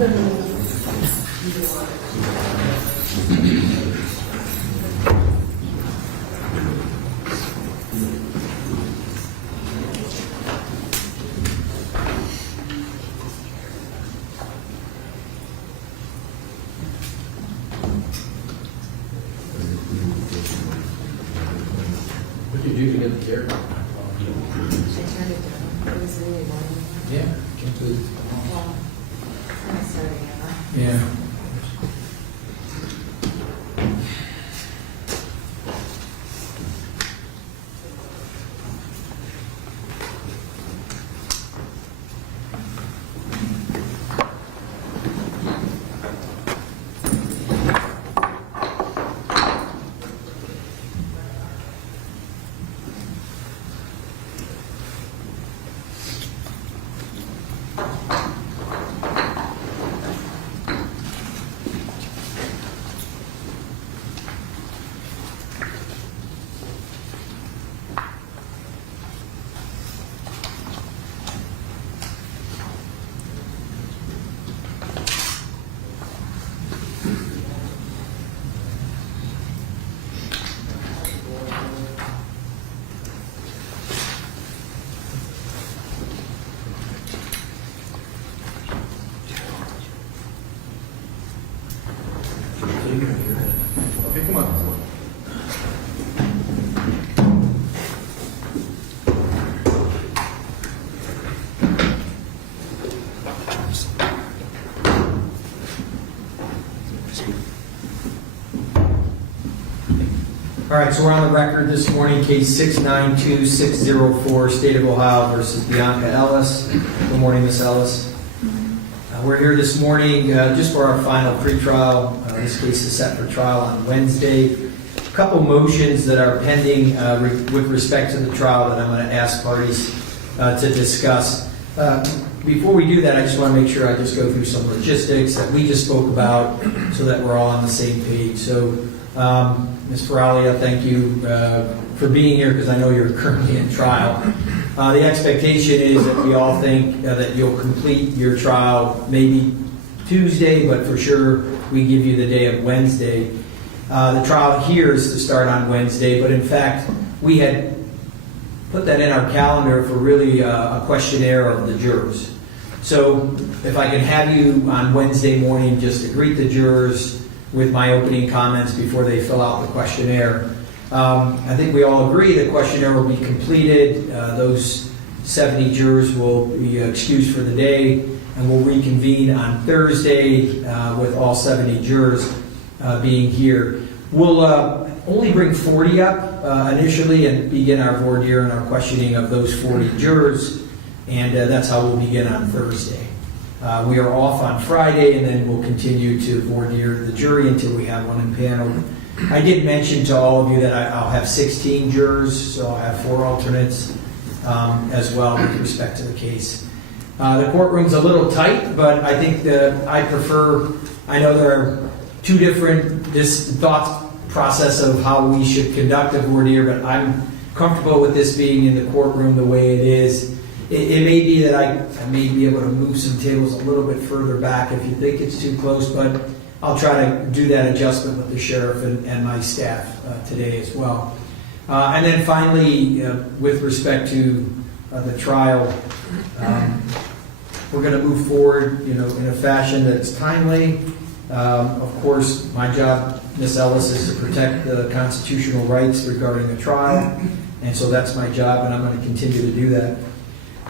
What did you do to get the care? I turned it down. It was really warm. Yeah, can't believe it. Well, it's kind of starting out. Yeah. Okay, come on. All right, so we're on the record this morning, case 692604, State of Ohio versus Bianca Ellis. Good morning, Miss Ellis. We're here this morning just for our final pretrial. This case is set for trial on Wednesday. A couple motions that are pending with respect to the trial that I'm going to ask parties to discuss. Before we do that, I just want to make sure I just go through some logistics that we just spoke about so that we're all on the same page. So, Ms. Feralia, thank you for being here because I know you're currently in trial. The expectation is that we all think that you'll complete your trial maybe Tuesday, but for sure we give you the day of Wednesday. The trial here is to start on Wednesday, but in fact we had put that in our calendar for really a questionnaire of the jurors. So if I can have you on Wednesday morning just to greet the jurors with my opening comments before they fill out the questionnaire. I think we all agree the questionnaire will be completed. Those 70 jurors will be excused for the day, and we'll reconvene on Thursday with all 70 jurors being here. We'll only bring 40 up initially and begin our voir dire and our questioning of those 40 jurors, and that's how we'll begin on Thursday. We are off on Friday, and then we'll continue to voir dire the jury until we have one impaneled. I did mention to all of you that I'll have 16 jurors, so I'll have 4 alternates as well with respect to the case. The courtroom's a little tight, but I think that I know there are two different thought process of how we should conduct a voir dire, but I'm comfortable with this being in the courtroom the way it is. It may be that I may be able to move some tables a little bit further back if you think it's too close, but I'll try to do that adjustment with the sheriff and my staff today as well. And then finally, with respect to the trial, we're going to move forward, in a fashion that's timely. Of course, my job, Ms. Ellis, is to protect the constitutional rights regarding the trial, and so that's my job, and I'm going to continue to do that.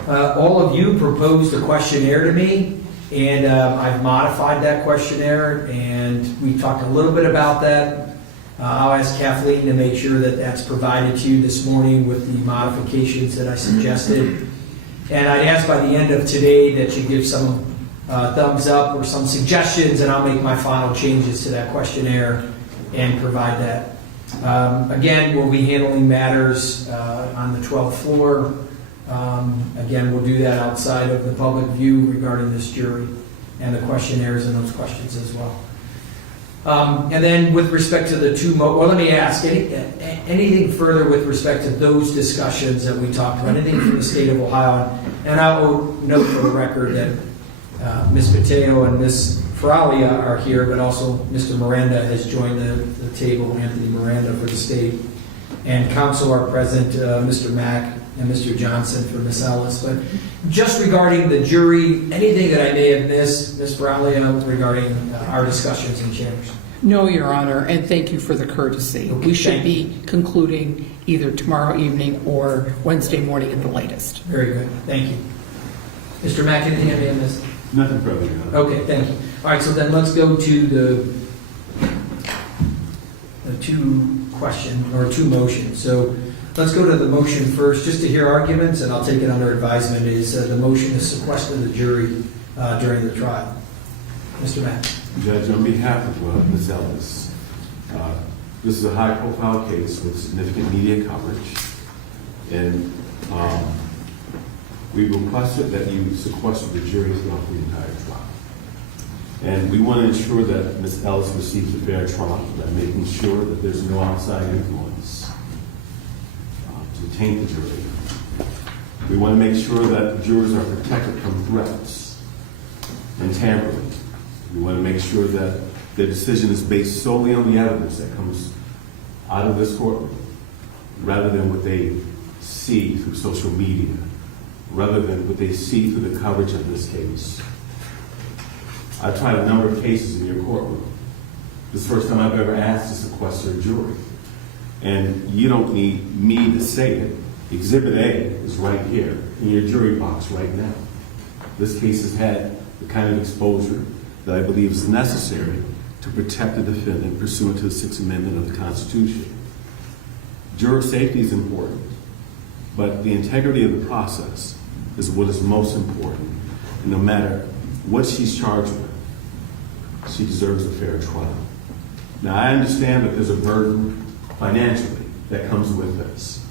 All of you proposed a questionnaire to me, and I've modified that questionnaire, and we talked a little bit about that. I'll ask Kathleen to make sure that that's provided to you this morning with the modifications that I suggested. And I'd ask by the end of today that you give some thumbs up or some suggestions, and I'll make my final changes to that questionnaire and provide that. Again, we'll be handling matters on the 12th floor. Again, we'll do that outside of the public view regarding this jury and the questionnaires and those questions as well. And then with respect to the let me ask, anything further with respect to those discussions that we talked about, anything from the state of Ohio? And I will note for the record that Ms. Mateo and Ms. Faralia are here, but also Mr. Miranda has joined the table, Anthony Miranda for the state. And counsel are present, Mr. Mack and Mr. Johnson for Ms. Ellis. But just regarding the jury, anything that I may have missed, Ms. Faralia, regarding our discussions in chambers? No, Your Honor, and thank you for the courtesy. Okay, We should thank be concluding either tomorrow evening or Wednesday morning at the latest. Very good, thank you. Mr. Mack, anything I may have missed? Nothing further, Your Honor. Okay, thank you. All right, so then let's go to the two motions. So let's go to the motion first, just to hear arguments, and I'll take it under advisement, is the motion to sequester the jury during the trial. Mr. Mack. Judge, on behalf of Ms. Ellis, this is a high-profile case with significant media coverage, and we requested that you sequester the jury throughout the entire trial. And we want to ensure that Ms. Ellis receives a fair trial by making sure that there's no outside influence to taint the jury. We want to make sure that jurors are protected from threats and tampering. We want to make sure that their decision is based solely on the evidence that comes out of this courtroom, rather than what they see through social media, rather than what they see through the coverage of this case. I've tried a number of cases in your courtroom. This is the first time I've ever asked to sequester a jury. And you don't need me to say it. Exhibit A is right here in your jury box right now. This case has had the kind of exposure that I believe is necessary to protect the defendant pursuant to the Sixth Amendment of the Constitution. Juror safety is important, but the integrity of the process is what is most important. And no matter what she's charged with, she deserves a fair trial. Now, I understand that there's a burden financially that comes with this.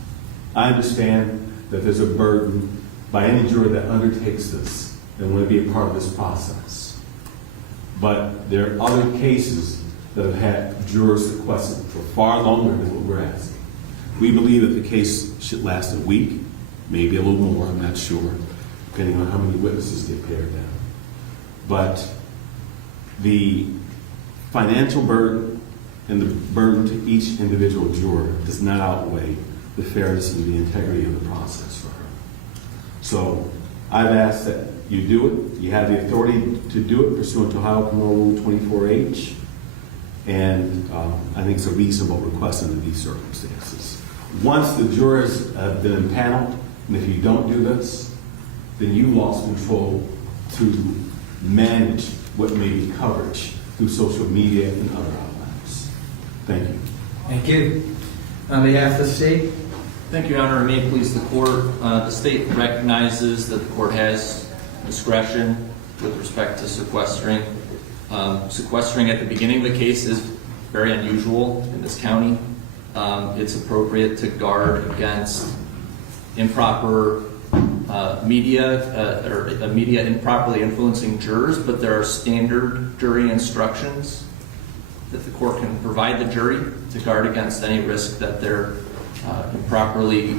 I understand that there's a burden by any juror that undertakes this and want to be a part of this process. But there are other cases that have had jurors sequestered for far longer than what we're asking. We believe that the case should last a week, maybe a little more, I'm not sure, depending on how many witnesses get paired down. But the financial burden and the burden to each individual juror does not outweigh the fairness and the integrity of the process for her. So I've asked that you do it. You have the authority to do it pursuant to Ohio Criminal Rule 24H. And I think it's a reasonable request under these circumstances. Once the jurors have been impaneled, and if you don't do this, then you've lost control to manage what may be coverage through social media and other outlets. Thank you. Thank you. On behalf of the state? Thank you, Your Honor. May it please the court. The state recognizes that the court has discretion with respect to sequestering. Sequestering at the beginning of the case is very unusual in this county. It's appropriate to guard against improper media or media improperly influencing jurors, but there are standard jury instructions that the court can provide the jury to guard against any risk that they're improperly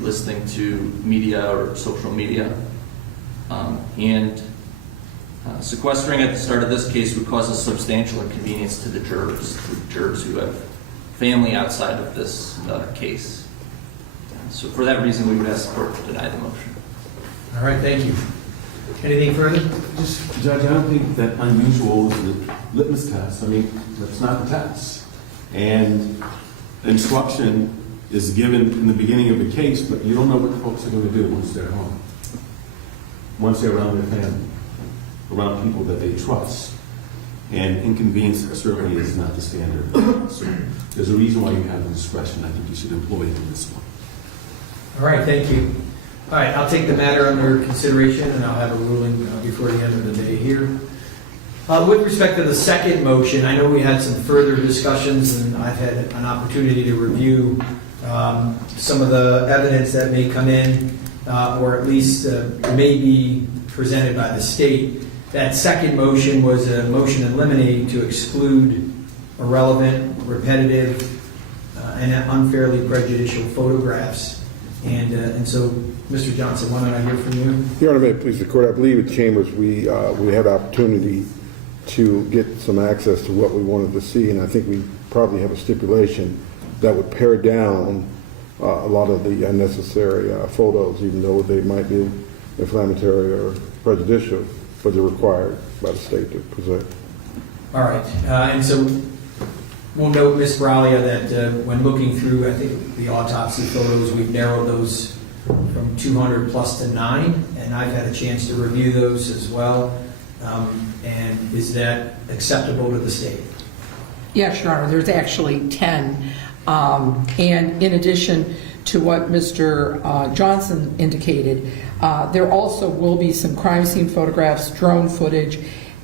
listening to media or social media. And sequestering at the start of this case would cause a substantial inconvenience to the jurors who have family outside of this case. So for that reason, we would ask the court to deny the motion. All right, thank you. Anything further? Just, Judge, I don't think that unusual is the litmus test. I mean, that's not the test. And instruction is given in the beginning of the case, but you don't know what the folks are going to do once they're home, once they're around their family, around people that they trust. And inconvenience certainly is not the standard. So there's a reason why you have the discretion. I think you should employ it in this one. All right, thank you. All right, I'll take the matter under consideration, and I'll have a ruling before the end of the day here. With respect to the second motion, I know we had some further discussions, and I've had an opportunity to review some of the evidence that may come in, or at least may be presented by the state. That second motion was a motion in limine to exclude irrelevant, repetitive, and unfairly prejudicial photographs. And so Mr. Johnson, why don't I hear from you? Your Honor, may it please the court, I believe at Chambers we had the opportunity to get some access to what we wanted to see, and I think we probably have a stipulation that would pare down a lot of the unnecessary photos, even though they might be inflammatory or prejudicial, but they're required by the state to present. All right, and so we'll note, Ms. Bralia, that when looking through, I think, the autopsy photos, we've narrowed those from 200 plus to 9, and I've had a chance to review those as well. And is that acceptable to the state? Yes, Your Honor, there's actually 10. And in addition to what Mr. Johnson indicated, there also will be some crime scene photographs, drone footage,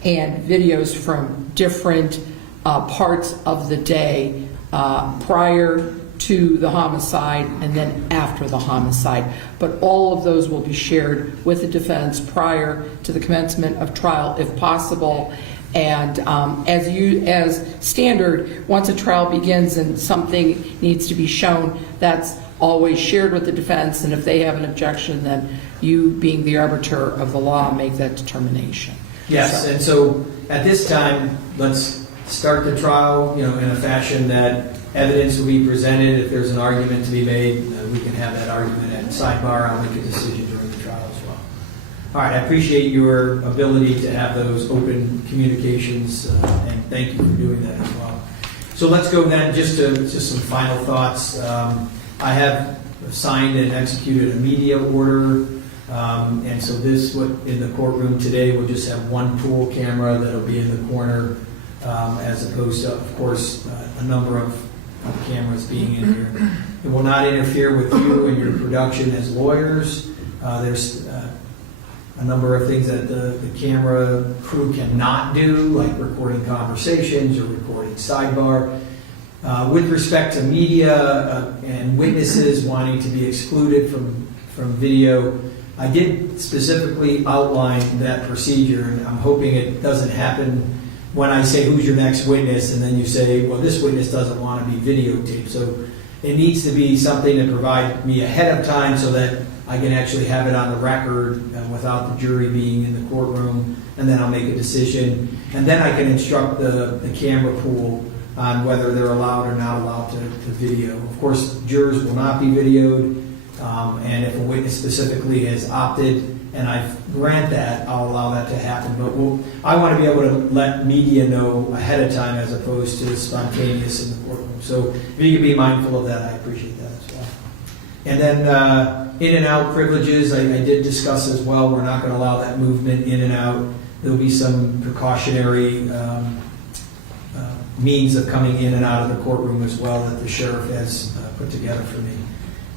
and videos from different parts of the day prior to the homicide and then after the homicide. But all of those will be shared with the defense prior to the commencement of trial if possible. And as standard, once a trial begins and something needs to be shown, that's always shared with the defense, and if they have an objection, then you, being the arbiter of the law, make that determination. Yes, and so at this time, let's start the trial, in a fashion that evidence will be presented. If there's an argument to be made, we can have that argument at sidebar. I'll make a decision during the trial as well. All right, I appreciate your ability to have those open communications, and thank you for doing that as well. So let's go then just some final thoughts. I have signed and executed a media order, and so this, in the courtroom today, we'll just have one pool camera that'll be in the corner, as opposed to, of course, a number of cameras being in here. It will not interfere with you and your production as lawyers. There's a number of things that the camera crew cannot do, like recording conversations or recording sidebar. With respect to media and witnesses wanting to be excluded from video, I did specifically outline that procedure, and I'm hoping it doesn't happen when I say, who's your next witness, and then you say, well, this witness doesn't want to be videotaped. So it needs to be something to provide me ahead of time so that I can actually have it on the record without the jury being in the courtroom, and then I'll make a decision. And then I can instruct the camera pool on whether they're allowed or not allowed to video. Of course, jurors will not be videoed, and if a witness specifically has opted, and I grant that, I'll allow that to happen. But I want to be able to let media know ahead of time as opposed to spontaneous in the courtroom. So if you can be mindful of that, I appreciate that as well. And then in and out privileges, I did discuss as well. We're not going to allow that movement in and out. There'll be some precautionary means of coming in and out of the courtroom as well that the sheriff has put together for me.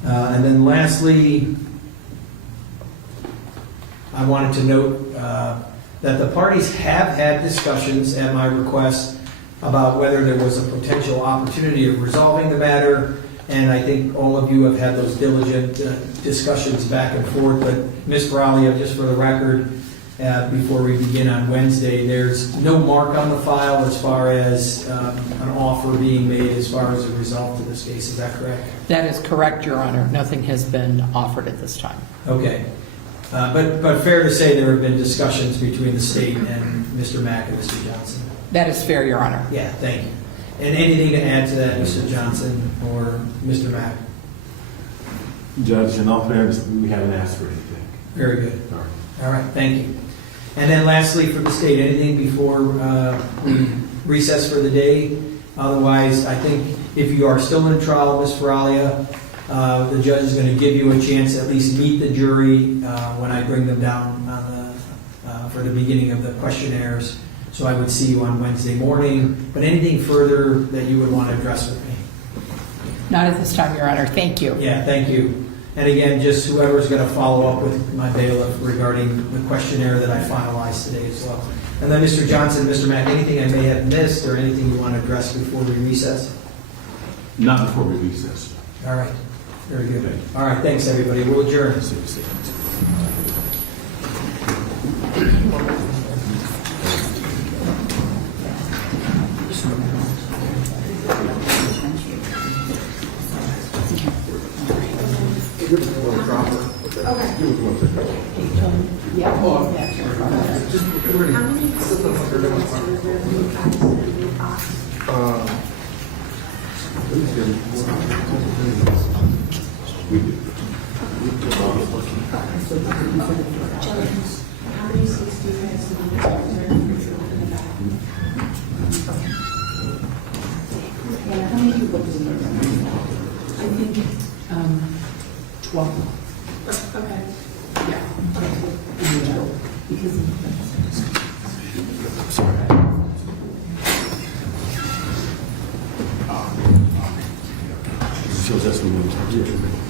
And then lastly, I wanted to note that the parties have had discussions at my request about whether there was a potential opportunity of resolving the matter, and I think all of you have had those diligent discussions back and forth. But Ms. Bralia, just for the record, before we begin on Wednesday, there's no mark on the file as far as an offer being made as far as a result of this case. Is that correct? That is correct, Your Honor. Nothing has been offered at this time. Okay. But fair to say there have been discussions between the state and Mr. Mack and Mr. Johnson. That is fair, Your Honor. Yeah, thank you. And anything to add to that, Mr. Johnson or Mr. Mack? Judge, in all fairness, we haven't asked for anything. Very good. All right. All right, thank you. And then lastly, for the state, anything before we recess for the day? Otherwise, I think if you are still in trial, Ms. Faralia, the judge is going to give you a chance to at least meet the jury when I bring them down on for the beginning of the questionnaires. So I would see you on Wednesday morning. But anything further that you would want to address with me? Not at this time, Your Honor. Thank you. Yeah, thank you. And again, just whoever's going to follow up with my bailiff regarding the questionnaire that I finalized today as well. And then Mr. Johnson, Mr. Mack, anything I may have missed or anything you want to address before we recess? Not before we recess. All right. Very good. All right. Thanks, everybody. We'll adjourn. Give it a little proper. How many students do you consider really fast and really fast? Children's, how many students do you consider in the back? Yeah, how many people do you know? I think 12. Okay. Yeah. Because Shows us the moves.